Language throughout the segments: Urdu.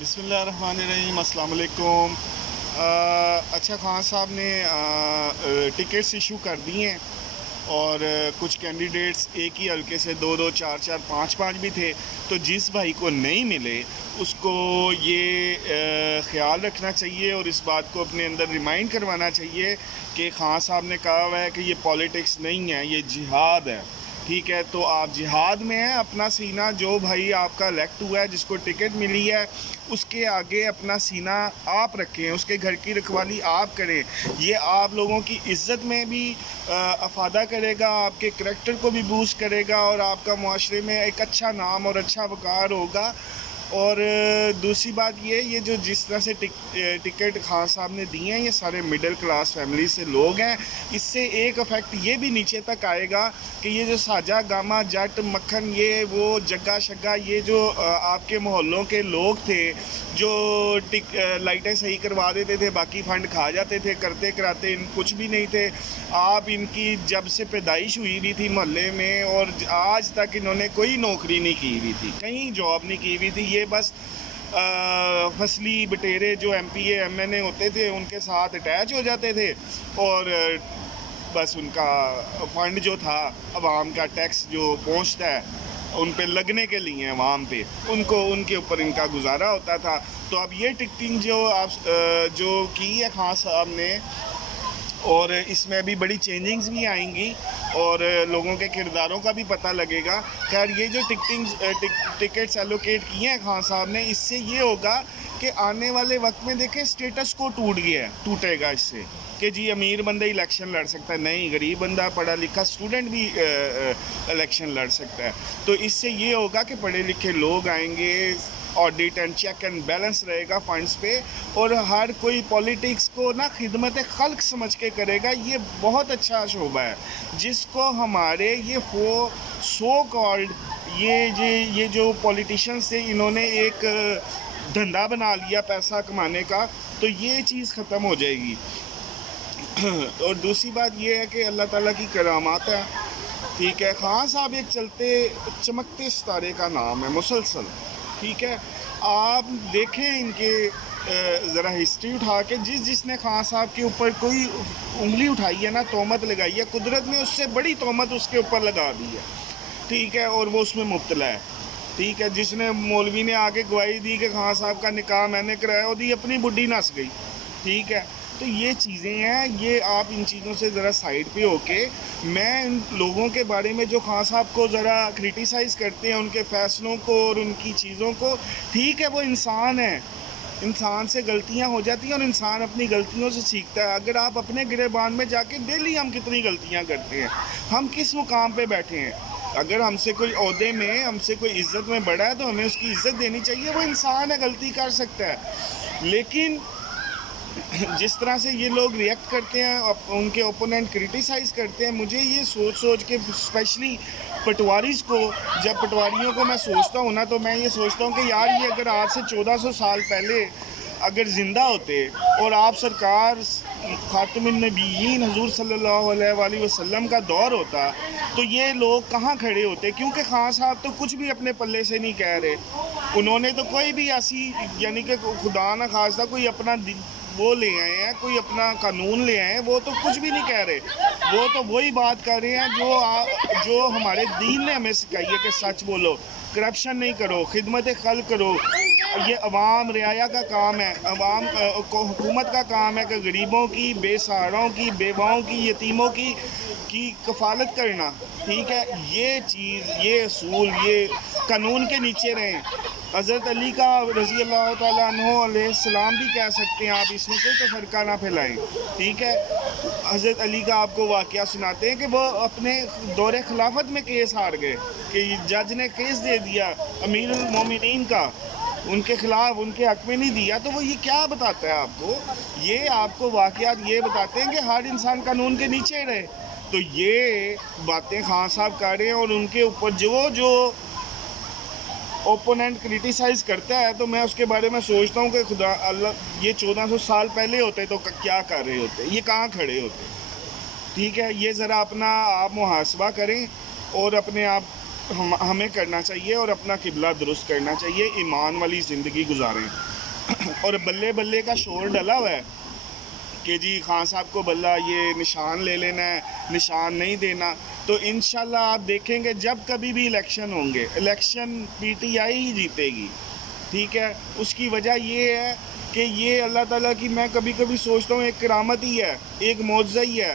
بسم اللہ الرحمن الرحیم، السلام علیکم۔ اچھا، خان صاحب نے ٹکٹس ایشو کر دی ہیں اور کچھ کینڈیڈیٹس ایک ہی حلقے سے دو چار پانچ بھی تھے، تو جس بھائی کو نہیں ملے اس کو یہ خیال رکھنا چاہیے اور اس بات کو اپنے اندر ریمائنڈ کروانا چاہیے کہ خان صاحب نے کہا ہوا ہے کہ یہ پولیٹکس نہیں ہے، یہ جہاد ہے۔ ٹھیک ہے، تو آپ جہاد میں ہیں، اپنا سینہ جو بھائی آپ کا الیکٹ ہوا ہے، جس کو ٹکٹ ملی ہے، اس کے آگے اپنا سینہ آپ رکھیں، اس کے گھر کی رکھوالی آپ کریں۔ یہ آپ لوگوں کی عزت میں بھی افادہ کرے گا، آپ کے کریکٹر کو بھی بوسٹ کرے گا اور آپ کا معاشرے میں ایک اچھا نام اور اچھا وقار ہوگا۔ اور دوسری بات یہ جو جس طرح سے ٹکٹ خان صاحب نے دی ہیں، یہ سارے مڈل کلاس فیملی سے لوگ ہیں۔ اس سے ایک افیکٹ یہ بھی نیچے تک آئے گا کہ یہ جو ساجہ گاما جٹ مکھن یہ وہ جگہ شگہ یہ جو آپ کے محلوں کے لوگ تھے جو لائٹیں صحیح کروا دیتے تھے، باقی فنڈ کھا جاتے تھے، کرتے کراتے کچھ بھی نہیں تھے۔ آپ ان کی جب سے پیدائش ہوئی ہوئی تھی محلے میں اور آج تک انہوں نے کوئی نوکری نہیں کی ہوئی تھی، کہیں جاب نہیں کی ہوئی تھی۔ یہ بس فصلی بٹیرے جو M P A M N A ہوتے تھے ان کے ساتھ اٹیچ ہو جاتے تھے اور بس ان کا فنڈ جو تھا عوام کا ٹیکس جو پہنچتا ہے ان پہ لگنے کے لیے عوام پہ ان کے اوپر ان کا گزارا ہوتا تھا۔ تو اب یہ ٹکٹنگ جو کی ہے خان صاحب نے، اور اس میں ابھی بڑی چینجنگز بھی آئیں گی اور لوگوں کے کرداروں کا بھی پتہ لگے گا۔ خیر، یہ جو ٹکٹس ایلوکیٹ کیے ہیں خان صاحب نے، اس سے یہ ہوگا کہ آنے والے وقت میں دیکھیں اسٹیٹس کو ٹوٹے گا اس سے کہ جی امیر بندہ الیکشن لڑ سکتا ہے، نہیں، غریب بندہ پڑھا لکھا اسٹوڈنٹ بھی الیکشن لڑ سکتا ہے۔ تو اس سے یہ ہوگا کہ پڑھے لکھے لوگ آئیں گے، audit and check and balance رہے گا فنڈز پہ، اور ہر کوئی پولیٹکس کو نا خدمت خلق سمجھ کے کرے گا۔ یہ بہت اچھا شعبہ ہے جس کو ہمارے یہ سو کالڈ یہ جو پولیٹیشینز تھے، انہوں نے ایک دھندا بنا لیا پیسہ کمانے کا، تو یہ چیز ختم ہو جائے گی۔ اور دوسری بات یہ ہے کہ اللہ تعالیٰ کی کرامات ہے۔ ٹھیک ہے، خان صاحب ایک چلتے چمکتے ستارے کا نام ہے مسلسل۔ ٹھیک ہے، آپ دیکھیں ان کے ذرا ہسٹری اٹھا کے، جس نے خان صاحب کے اوپر کوئی انگلی اٹھائی ہے نا، تہمت لگائی ہے، قدرت نے اس سے بڑی تہمت اس کے اوپر لگا دی ہے۔ ٹھیک ہے، اور وہ اس میں مبتلا ہے۔ ٹھیک ہے، جس نے مولوی نے آگے گواہی دی کہ خان صاحب کا نکاح میں نے کرایا، وہ دی اپنی بڈھی نس گئی۔ ٹھیک ہے، تو یہ چیزیں ہیں، یہ آپ ان چیزوں سے ذرا سائڈ پہ ہو کے، میں ان لوگوں کے بارے میں جو خان صاحب کو ذرا کرٹیسائز کرتے ہیں، ان کے فیصلوں کو اور ان کی چیزوں کو، ٹھیک ہے، وہ انسان ہے، انسان سے غلطیاں ہو جاتی ہیں اور انسان اپنی غلطیوں سے سیکھتا ہے۔ اگر آپ اپنے گریبان میں جا کے ڈیلی ہم کتنی غلطیاں کرتے ہیں، ہم کس مقام پہ بیٹھے ہیں، اگر ہم سے کوئی عہدے میں، ہم سے کوئی عزت میں بڑا ہے تو ہمیں اس کی عزت دینی چاہیے۔ وہ انسان ہے، غلطی کر سکتا ہے، لیکن جس طرح سے یہ لوگ ریئیکٹ کرتے ہیں، ان کے اوپوننٹ کرٹیسائز کرتے ہیں، مجھے یہ سوچ کے اسپیشلی پٹواریز کو، جب پٹواریوں کو میں سوچتا ہوں نا، تو میں یہ سوچتا ہوں کہ یار یہ اگر آج سے 1400 سال پہلے اگر زندہ ہوتے اور آپ سرکار خاتم النبیین حضور صلی اللہ علیہ وآلہ وسلم کا دور ہوتا تو یہ لوگ کہاں کھڑے ہوتے؟ کیونکہ خان صاحب تو کچھ بھی اپنے پلے سے نہیں کہہ رہے، انہوں نے تو کوئی بھی ایسی، یعنی کہ خدا نہ خواستہ کوئی اپنا وہ لے آئے ہیں، کوئی اپنا قانون لے آئے ہیں، وہ تو کچھ بھی نہیں کہہ رہے، وہ تو وہی بات کر رہے ہیں جو ہمارے دین نے ہمیں سکھائی ہے کہ سچ بولو، کرپشن نہیں کرو، خدمت خلق کرو۔ یہ عوام رعایا کا کام ہے، عوام کو حکومت کا کام ہے کہ غریبوں کی، بے سہاروں کی، بیواؤں کی، یتیموں کی کفالت کرنا۔ ٹھیک ہے، یہ چیز، یہ اصول، یہ قانون کے نیچے رہیں۔ حضرت علی کا رضی اللہ تعالیٰ عنہ علیہ السلام بھی کہہ سکتے ہیں آپ، اس میں کوئی تفرقہ نہ پھیلائیں۔ ٹھیک ہے، حضرت علی کا آپ کو واقعہ سناتے ہیں کہ وہ اپنے دور خلافت میں کیس ہار گئے، کہ جج نے کیس دے دیا امیر المومنین کا، ان کے خلاف، ان کے حق میں نہیں دیا، تو وہ یہ کیا بتاتا ہے آپ کو؟ یہ آپ کو واقعات یہ بتاتے ہیں کہ ہر انسان قانون کے نیچے رہے۔ تو یہ باتیں خان صاحب کر رہے ہیں، اور ان کے اوپر جو اوپوننٹ کرٹیسائز کرتا ہے، تو میں اس کے بارے میں سوچتا ہوں کہ خدا اللہ، یہ 1400 سال پہلے ہوتے تو کیا کر رہے ہوتے، یہ کہاں کھڑے ہوتے؟ ٹھیک ہے، یہ ذرا اپنا آپ محاسبہ کریں، اور اپنے آپ ہمیں کرنا چاہیے اور اپنا قبلہ درست کرنا چاہیے، ایمان والی زندگی گزاریں۔ اور بلے بلے کا شور ڈلا ہوا ہے کہ جی خان صاحب کو بلہ یہ نشان لے لینا ہے، نشان نہیں دینا. تو انشاءاللہ آپ دیکھیں گے جب کبھی بھی الیکشن ہوں گے، الیکشن پی ٹی آئی ہی جیتے گی. ٹھیک ہے، اس کی وجہ یہ ہے کہ یہ اللہ تعالیٰ کی، میں کبھی کبھی سوچتا ہوں، ایک کرامت ہی ہے، ایک معجزہ ہی ہے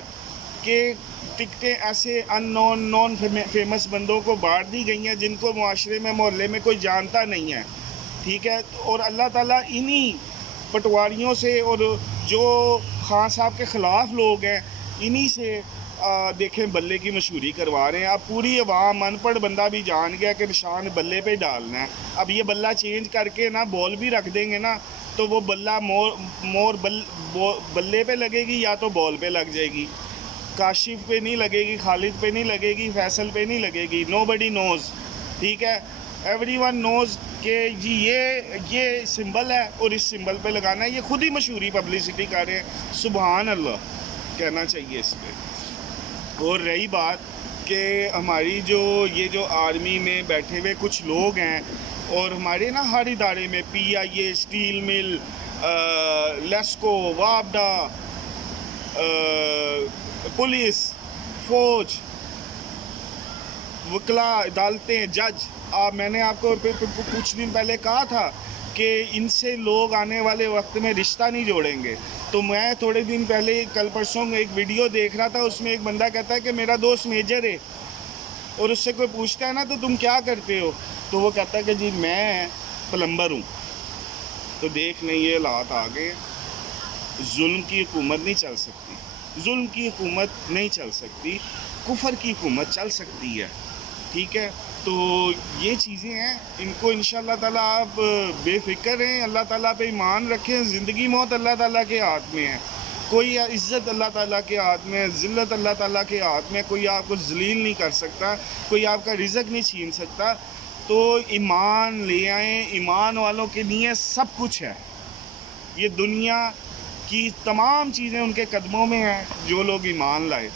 کہ ٹکٹیں ایسے ان نون فیمس بندوں کو بانٹ دی گئی ہیں جن کو معاشرے میں، محلے میں کوئی جانتا نہیں ہے. ٹھیک ہے، اور اللہ تعالیٰ انہی پٹواریوں سے اور جو خان صاحب کے خلاف لوگ ہیں انہی سے دیکھیں بلے کی مشہوری کروا رہے ہیں. اب پوری عوام، ان پڑھ بندہ بھی جان گیا کہ نشان بلے پہ ڈالنا ہے. اب یہ بلہ چینج کر کے نا بال بھی رکھ دیں گے نا تو وہ بلہ بلے پہ لگے گی یا تو بال پہ لگ جائے گی. کاشف پہ نہیں لگے گی، خالد پہ نہیں لگے گی، فیصل پہ نہیں لگے گی. نو بڈی نوز. ٹھیک ہے، ایوری ون نوز کہ جی یہ سمبل ہے اور اس سمبل پہ لگانا ہے. یہ خود ہی مشہوری پبلسٹی کر رہے ہیں. سبحان اللہ کہنا چاہیے اس پہ. اور رہی بات کہ ہماری جو آرمی میں بیٹھے ہوئے کچھ لوگ ہیں اور ہمارے نا ہر ادارے میں، پی آئی اے، اسٹیل مل، لیسکو، وابڈا، پولیس، فوج، وکلا، عدالتیں، جج. میں نے آپ کو کچھ دن پہلے کہا تھا کہ ان سے لوگ آنے والے وقت میں رشتہ نہیں جوڑیں گے. تو میں تھوڑے دن پہلے، کل پرسوں ایک ویڈیو دیکھ رہا تھا، اس میں ایک بندہ کہتا ہے کہ میرا دوست میجر ہے، اور اس سے کوئی پوچھتا ہے نا تو تم کیا کرتے ہو، تو وہ کہتا ہے کہ جی میں پلمبر ہوں. تو دیکھ لیں یہ حالات آ گئے. ظلم کی حکومت نہیں چل سکتی، ظلم کی حکومت نہیں چل سکتی، کفر کی حکومت چل سکتی ہے. ٹھیک ہے، تو یہ چیزیں ہیں، ان کو انشاءاللہ تعالیٰ آپ بے فکر رہیں، اللہ تعالیٰ پہ ایمان رکھیں. زندگی موت اللہ تعالیٰ کے ہاتھ میں ہے. کوئی عزت اللہ تعالیٰ کے ہاتھ میں ہے، ذلت اللہ تعالیٰ کے ہاتھ میں. کوئی آپ کو ذلیل نہیں کر سکتا، کوئی آپ کا رزق نہیں چھین سکتا. تو ایمان لے آئیں. ایمان والوں کے لیے سب کچھ ہے. یہ دنیا کی تمام چیزیں ان کے قدموں میں ہیں جو لوگ ایمان لائے.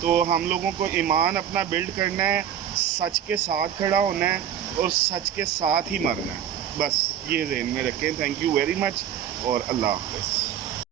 تو ہم لوگوں کو ایمان اپنا بلڈ کرنا ہے، سچ کے ساتھ کھڑا ہونا ہے اور سچ کے ساتھ ہی مرنا ہے. بس یہ ذہن میں رکھیں. تھینک یو ویری مچ اور اللہ حافظ.